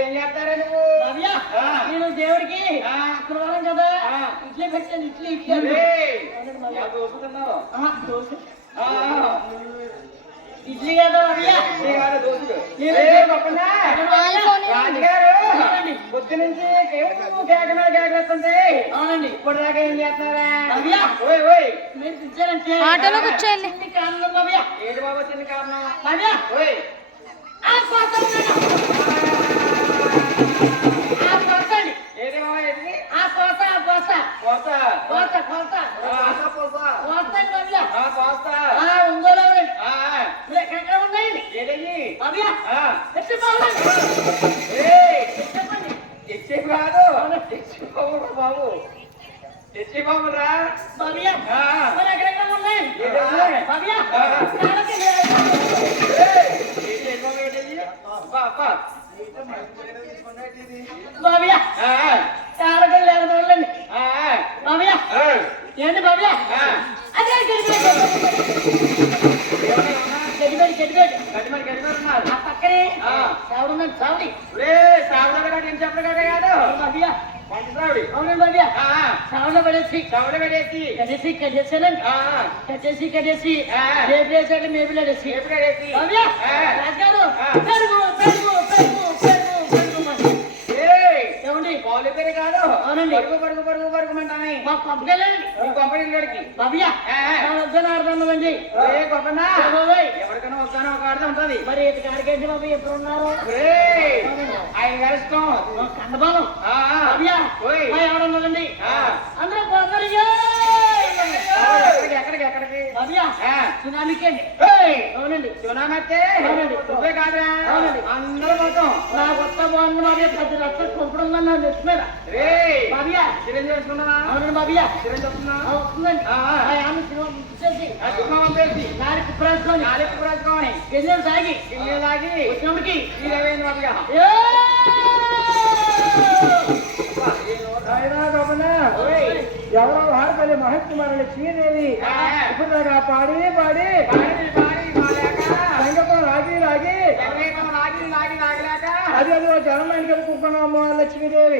ఏం చేస్తారా నువ్వు నేను దేవుడికి శుక్రవారం కదా ఇడ్లీ పెట్టాను ఇడ్లీ ఇడ్లీ కదా రాజుగారు పొద్దు నుంచి కేకలేస్తుంది అవునండి ఇప్పుడు దాకా ఏం చేస్తున్నారా ఆటోలో కూర్చోండి కారణం బాబయ్య ఏంటి బాబా చిన్న కారణం బాబు తెచ్చి బాబు రా ఏంటి బాబియా అదే పక్కనే సావుడు సావుడి సావుడు ఏం చెప్పడం కాదు బాబియా అవునండి బాబియా సావులో పడేసి కట్టేసి రేపు వేసాక మేపులు వేసి బాబియా రాజుగారు పెరుగు పెరుగు పెరుగు పెరుగు పెరుగు ఏమండి బాలు పేరు కాదు అవునండి పరుగు పరుగు పరుగు పరుగుమంటానే మా పంపకెళ్ళండి మీ పంపకి బాబియా వద్దని ఆడుతున్నామండి గొప్పనా ఎవరికైనా వస్తానో ఒక ఆడతా ఉంటది మరి ఇటు కాడికేసి బాబు ఎప్పుడు ఉన్నారు ఆయన కలుస్తాం కండబాలం బాబియా ఎవరున్నదండి అందరూ పోతారు ఎక్కడికి బాబియా సునామీకి అండి అవునండి సునామీ అయితే నువ్వే కాదురా అవునండి అందరూ పోతాం నా కొత్త బాగుంది బాబియా 10 లక్షలు పంపడం నా నెట్ మీద బాబియా సిరంజి వేసుకున్నావా అవునండి బాబియా సిరంజి వస్తుందండి పంపేసి నాలుగు రాసుకోని గిన్నెలు తాగి వచ్చినప్పటికి ఇదేమైంది బాబియా ఎవరో వాడపల్లి మహత్కుమారుని శ్రీదేవి ఇప్పుడు దాకా పాడి సంగతం లాగి అది అది జనం ఇంటికి కూర్చున్నాము లక్ష్మీదేవి.